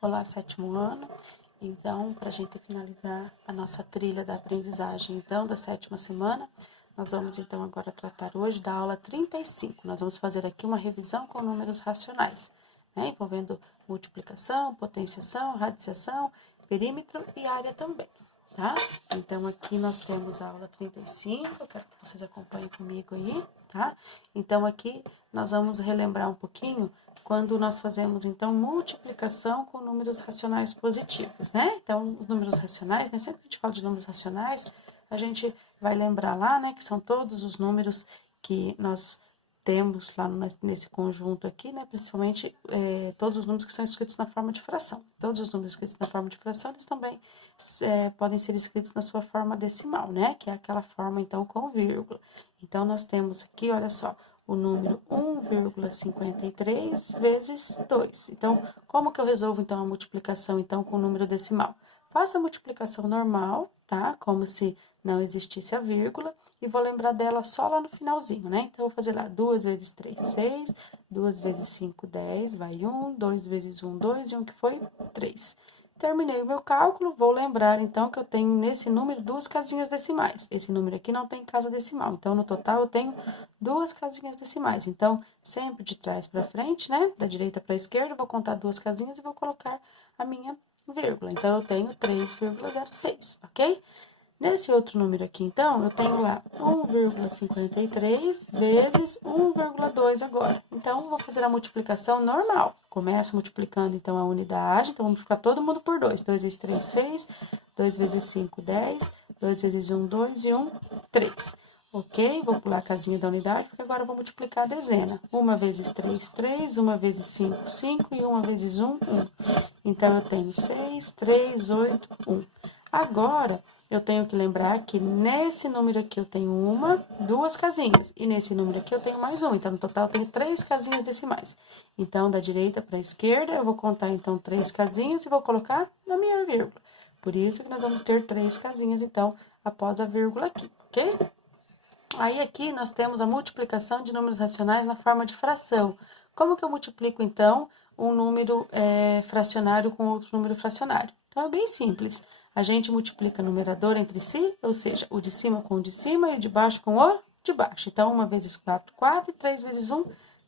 Olá, sétimo ano. Então, para a gente finalizar a nossa trilha da aprendizagem, então, da sétima semana, nós vamos, então, agora tratar hoje da aula 35. Nós vamos fazer aqui uma revisão com números racionais, né? Envolvendo multiplicação, potenciação, radiciação, perímetro e área também, tá? Então, aqui nós temos a aula 35, eu quero que vocês acompanhem comigo aí, tá? Então, aqui nós vamos relembrar um pouquinho quando nós fazemos, então, multiplicação com números racionais positivos, né? Então, os números racionais, né? Sempre que a gente fala de números racionais, a gente vai lembrar lá, né? Que são todos os números que nós temos lá nesse conjunto aqui, né? Principalmente todos os números que são escritos na forma de fração. Todos os números escritos na forma de fração, eles também podem ser escritos na sua forma decimal, né? Que é aquela forma, então, com vírgula. Então, nós temos aqui, olha só, o número 1,53 vezes 2. Então, como que eu resolvo, então, a multiplicação, então, com o número decimal? Faço a multiplicação normal, tá? Como se não existisse a vírgula, e vou lembrar dela só lá no finalzinho, né? Então, eu vou fazer lá 2 vezes 3, 6, 2 vezes 5, 10, vai 1, 2 vezes 1, 2, e 1 que foi 3. Terminei o meu cálculo, vou lembrar, então, que eu tenho nesse número 2 casinhas decimais. Esse número aqui não tem casa decimal, então, no total, eu tenho 2 casinhas decimais. Então, sempre de trás para frente, né? Da direita para a esquerda, eu vou contar 2 casinhas e vou colocar a minha vírgula. Então, eu tenho 3,06, ok? Nesse outro número aqui, então, eu tenho lá 1,53 vezes 1,2 agora. Então, vou fazer a multiplicação normal. Começo multiplicando, então, a unidade. Então, vamos multiplicar todo mundo por 2. 2 vezes 3, 6. 2 vezes 5, 10. 2 vezes 1, 2. E 1, 3. Ok? Vou pular a casinha da unidade, porque agora eu vou multiplicar a dezena. 1 vezes 3, 3. 1 vezes 5, 5. E 1 vezes 1, 1. Então, eu tenho 6, 3, 8, 1. Agora, eu tenho que lembrar que nesse número aqui eu tenho 2 casinhas. E nesse número aqui eu tenho mais 1. Então, no total, eu tenho 3 casinhas decimais. Então, da direita para a esquerda, eu vou contar, então, 3 casinhas e vou colocar na minha vírgula. Por isso que nós vamos ter 3 casinhas, então, após a vírgula aqui, ok? Aí, aqui, nós temos a multiplicação de números racionais na forma de fração. Como que eu multiplico, então, um número fracionário com outro número fracionário? Então, é bem simples. A gente multiplica numerador entre si, ou seja, o de cima com o de cima e o de baixo com o de baixo. Então, 1 vezes 4, 4, e 3 vezes 1,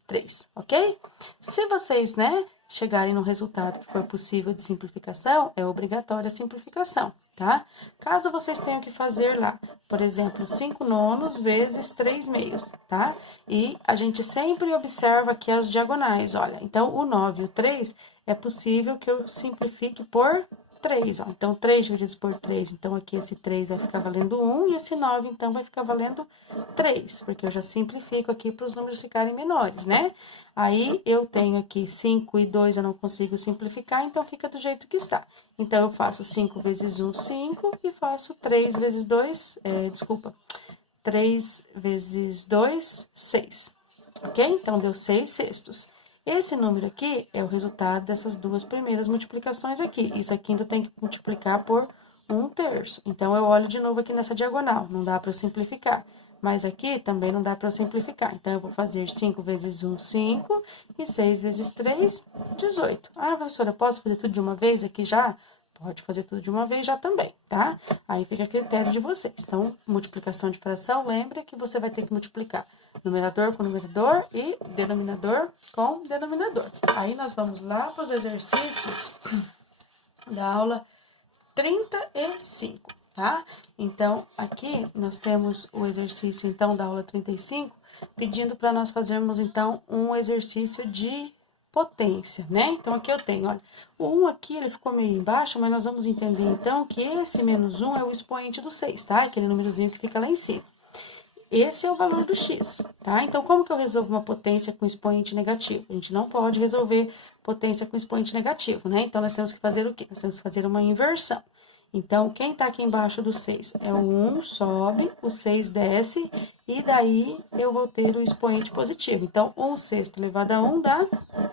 3, ok? Se vocês, né, chegarem no resultado que for possível de simplificação, é obrigatória a simplificação, tá? Caso vocês tenham que fazer lá, por exemplo, 5 nonos vezes 3 meios, tá? E a gente sempre observa aqui as diagonais, olha. Então, o 9 e o 3 é possível que eu simplifique por 3, ó. Então, 3 divididos por 3, então aqui esse 3 vai ficar valendo 1 e esse 9, então, vai ficar valendo 3, porque eu já simplifico aqui para os números ficarem menores, né? Aí, eu tenho aqui 5 e 2, eu não consigo simplificar, então fica do jeito que está. Então, eu faço 5 vezes 1, 5, e faço 3 vezes 2, 3 vezes 2, 6, ok? Então, deu 6 sextos. Esse número aqui é o resultado dessas duas primeiras multiplicações aqui. Isso aqui ainda tem que multiplicar por 1/3. Então, eu olho de novo aqui nessa diagonal, não dá para eu simplificar. Mas aqui também não dá para eu simplificar. Então, eu vou fazer 5 vezes 1, 5, e 6 vezes 3, 18. Ah, professora, posso fazer tudo de uma vez aqui já? Pode fazer tudo de uma vez já também, tá? Aí fica a critério de vocês. Então, multiplicação de fração, lembra que você vai ter que multiplicar numerador com numerador e denominador com denominador. Aí, nós vamos lá para os exercícios da aula 35, tá? Então, aqui nós temos o exercício, então, da aula 35, pedindo para nós fazermos, então, um exercício de potência, né? Então, aqui eu tenho, olha, o 1 aqui, ele ficou meio embaixo, mas nós vamos entender, então, que esse menos 1 é o expoente do 6, tá? Aquele númerozinho que fica lá em cima. Esse é o valor do x, tá? Então, como que eu resolvo uma potência com expoente negativo? A gente não pode resolver potência com expoente negativo, né? Então, nós temos que fazer o quê? Nós temos que fazer uma inversão. Então, quem tá aqui embaixo do 6 é o 1, sobe, o 6 desce, e daí eu vou ter o expoente positivo. Então, 1/6 elevado a 1 dá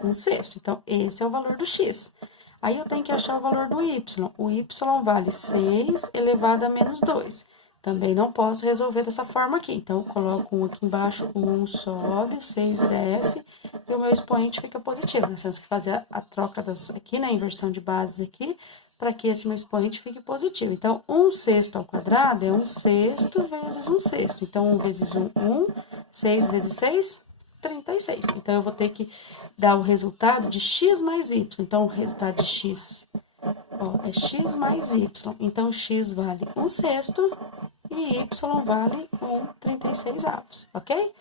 1/6. Então, esse é o valor do x. Aí, eu tenho que achar o valor do y. O y vale 6 elevado a menos 2. Também não posso resolver dessa forma aqui. Então, coloco 1 aqui embaixo, 1 sobe, 6 desce, e o meu expoente fica positivo. Nós temos que fazer a troca aqui, né, inversão de bases aqui, para que esse meu expoente fique positivo. Então, 1/6 ao quadrado é 1/6 vezes 1/6. Então, 1 vezes 1, 1, 6 vezes 6, 36. Então, eu vou ter que dar o resultado de x mais y. Então, o resultado de x, ó, é x mais y. Então, x vale 1/6 e y vale 1/36, ok?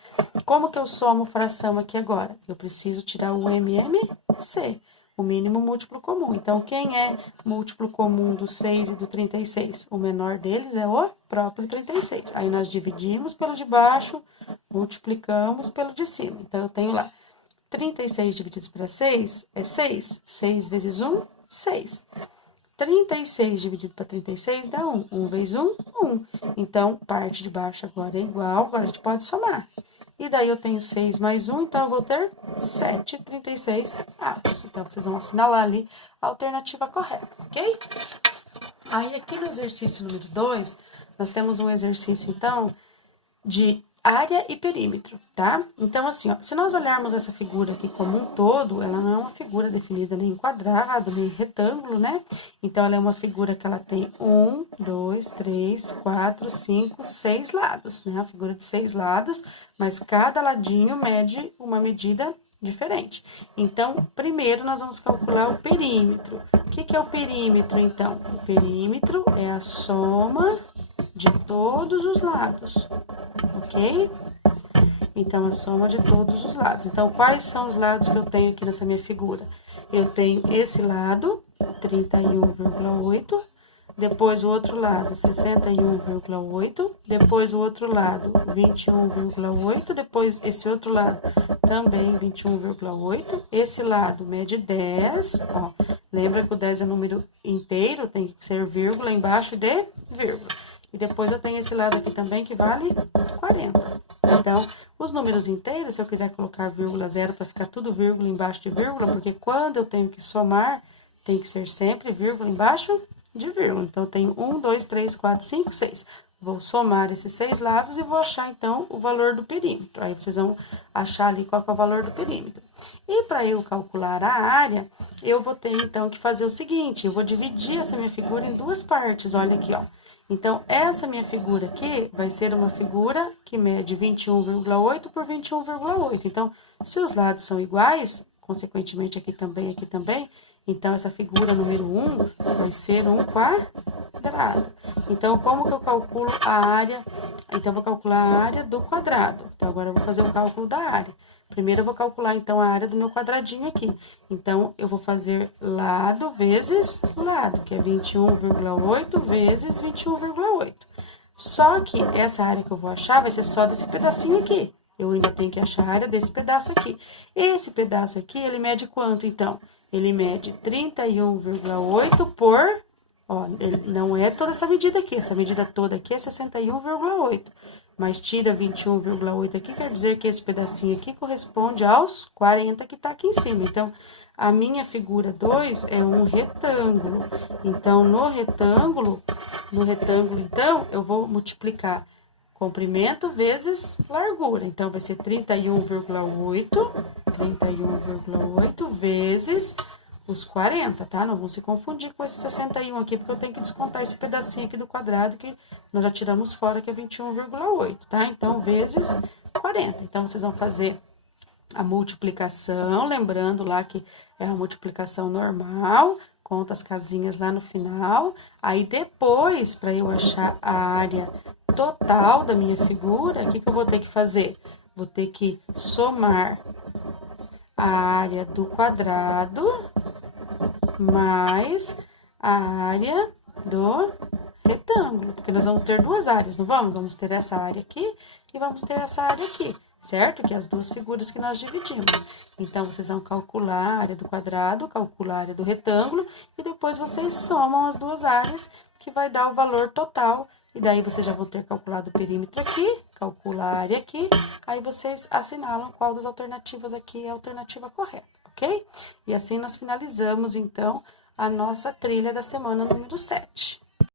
Como que eu somo fração aqui agora? Eu preciso tirar o MMC, o mínimo múltiplo comum. Então, quem é múltiplo comum do 6 e do 36? O menor deles é o próprio 36. Aí, nós dividimos pelo de baixo, multiplicamos pelo de cima. Então, eu tenho lá 36 divididos para 6 é 6. 6 vezes 1, 6. 36 dividido para 36 dá 1. 1 vezes 1, 1. Então, parte de baixo agora é igual, agora a gente pode somar. E daí eu tenho 6 mais 1, então eu vou ter 7/36. Então, vocês vão assinalar ali a alternativa correta, ok? Aí, aqui no exercício número 2, nós temos um exercício, então, de área e perímetro, tá? Então, assim, ó, se nós olharmos essa figura aqui como um todo, ela não é uma figura definida nem em quadrado, nem em retângulo, né? Então, ela é uma figura que ela tem 1, 2, 3, 4, 5, 6 lados, né? A figura de 6 lados, mas cada ladinho mede uma medida diferente. Então, primeiro nós vamos calcular o perímetro. O que é o perímetro, então? O perímetro é a soma de todos os lados, ok? Então, a soma de todos os lados. Então, quais são os lados que eu tenho aqui nessa minha figura? Eu tenho esse lado, 31,8. Depois, o outro lado, 61,8. Depois, o outro lado, 21,8. Depois, esse outro lado, também 21,8. Esse lado mede 10, ó. Lembra que o 10 é número inteiro, tem que ser vírgula embaixo de vírgula. E depois eu tenho esse lado aqui também que vale 40. Então, os números inteiros, se eu quiser colocar vírgula zero para ficar tudo vírgula embaixo de vírgula, porque quando eu tenho que somar, tem que ser sempre vírgula embaixo de vírgula. Então, eu tenho 1, 2, 3, 4, 5, 6. Vou somar esses 6 lados e vou achar, então, o valor do perímetro. Aí, vocês vão achar ali qual é o valor do perímetro. E para eu calcular a área, eu vou ter, então, que fazer o seguinte. Eu vou dividir essa minha figura em duas partes. Olha aqui, ó. Então, essa minha figura aqui vai ser uma figura que mede 21,8 por 21,8. Então, se os lados são iguais, consequentemente aqui também, então, essa figura número 1 vai ser um quadrado. Então, como que eu calculo a área? Então, eu vou calcular a área do quadrado. Então, agora eu vou fazer o cálculo da área. Primeiro, eu vou calcular, então, a área do meu quadradinho aqui. Então, eu vou fazer lado vezes lado, que é 21,8 vezes 21,8. Só que essa área que eu vou achar vai ser só desse pedacinho aqui. Eu ainda tenho que achar a área desse pedaço aqui. Esse pedaço aqui, ele mede quanto, então? Ele mede 31,8 por... Ó, não é toda essa medida aqui. Essa medida toda aqui é 61,8. Mas tira 21,8 aqui, quer dizer que esse pedacinho aqui corresponde aos 40 que tá aqui em cima. Então, a minha figura 2 é um retângulo. Então, no retângulo, então, eu vou multiplicar comprimento vezes largura. Então, vai ser 31,8 vezes os 40, tá? Não vão se confundir com esse 61 aqui, porque eu tenho que descontar esse pedacinho aqui do quadrado que nós já tiramos fora, que é 21,8, tá? Então, vezes 40. Então, vocês vão fazer a multiplicação, lembrando lá que é a multiplicação normal, conta as casinhas lá no final. Aí, depois, para eu achar a área total da minha figura, o que eu vou ter que fazer? Vou ter que somar a área do quadrado mais a área do retângulo, porque nós vamos ter duas áreas, não vamos? Vamos ter essa área aqui e vamos ter essa área aqui, certo? Que é as duas figuras que nós dividimos. Então, vocês vão calcular a área do quadrado, calcular a área do retângulo, e depois vocês somam as duas áreas, que vai dar o valor total. E daí, vocês já vão ter calculado o perímetro aqui, calcular a área aqui, aí vocês assinalam qual das alternativas aqui é a alternativa correta, ok? E assim nós finalizamos, então, a nossa trilha da semana número 7.